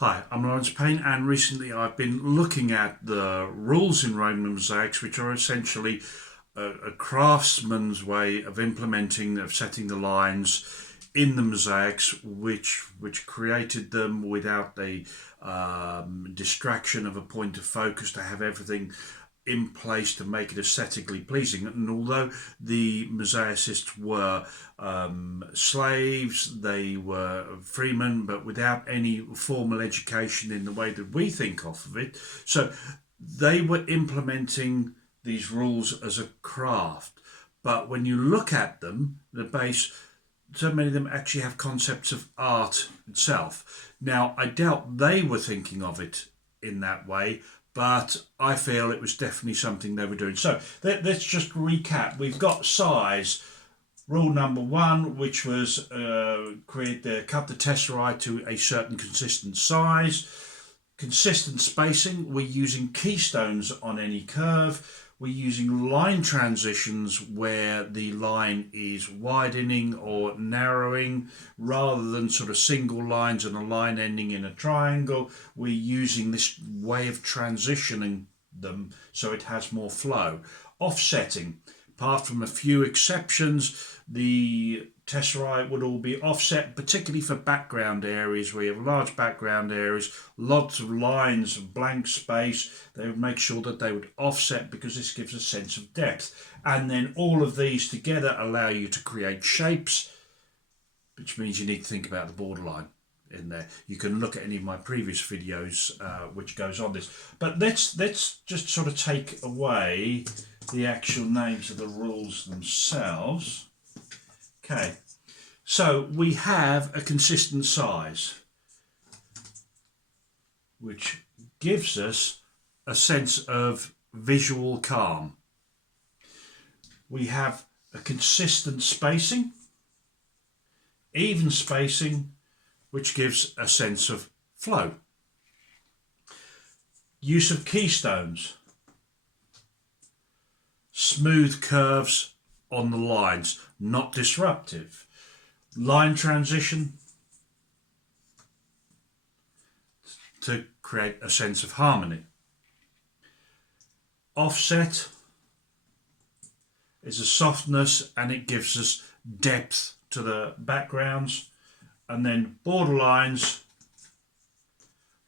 Hi, I'm Lawrence Payne, and recently I've been looking at the rules in Roman mosaics, which are essentially a craftsman's way of setting the lines in the mosaics, which created them without the distraction of a point of focus, to have everything in place to make it aesthetically pleasing. And although the mosaicists were slaves, they were freemen, but without any formal education in the way that we think of it. So they were implementing these rules as a craft. But when you look at them, the base, so many of them actually have concepts of art itself. Now, I doubt they were thinking of it in that way, but I feel it was definitely something they were doing. So let's just recap. We've got size. Rule number one, which was cut the tesserae to a certain consistent size. Consistent spacing, we're using keystones on any curve. We're using line transitions where the line is widening or narrowing rather than sort of single lines and a line ending in a triangle. We're using this way of transitioning them so it has more flow. Offsetting, apart from a few exceptions, the tesserae would all be offset, particularly for background areas where you have large background areas, lots of lines of blank space. They would make sure that they would offset because this gives a sense of depth. And then all of these together allow you to create shapes, which means you need to think about the borderline in there. You can look at any of my previous videos which goes on this. But let's just sort of take away the actual names of the rules themselves. Okay, so we have a consistent size, which gives us a sense of visual calm. We have a consistent spacing, even spacing, which gives a sense of flow. Use of keystones, smooth curves on the lines, not disruptive. Line transition to create a sense of harmony. Offset is a softness and it gives us depth to the backgrounds. And then borderlines,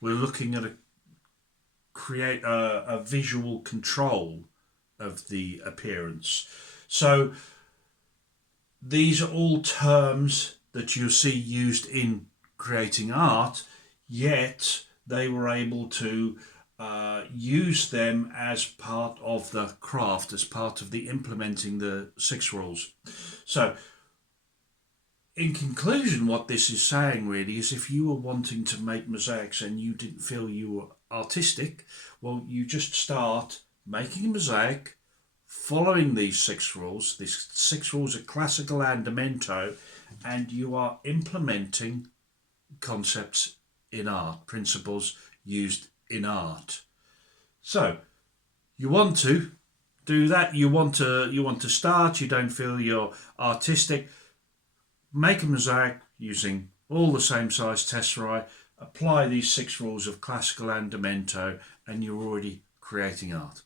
we're looking at create a visual control of the appearance. So these are all terms that you see used in creating art, yet they were able to use them as part of the craft, as part of the implementing the 6 rules. So in conclusion, what this is saying really is, if you were wanting to make mosaics and you didn't feel you were artistic, well, you just start making a mosaic, following these 6 rules. These 6 rules are classical andamento, and you are implementing concepts in art, principles used in art. So you want to do that, you want to start, you don't feel you're artistic, make a mosaic using all the same size tesserae, apply these 6 rules of classical andamento, and you're already creating art.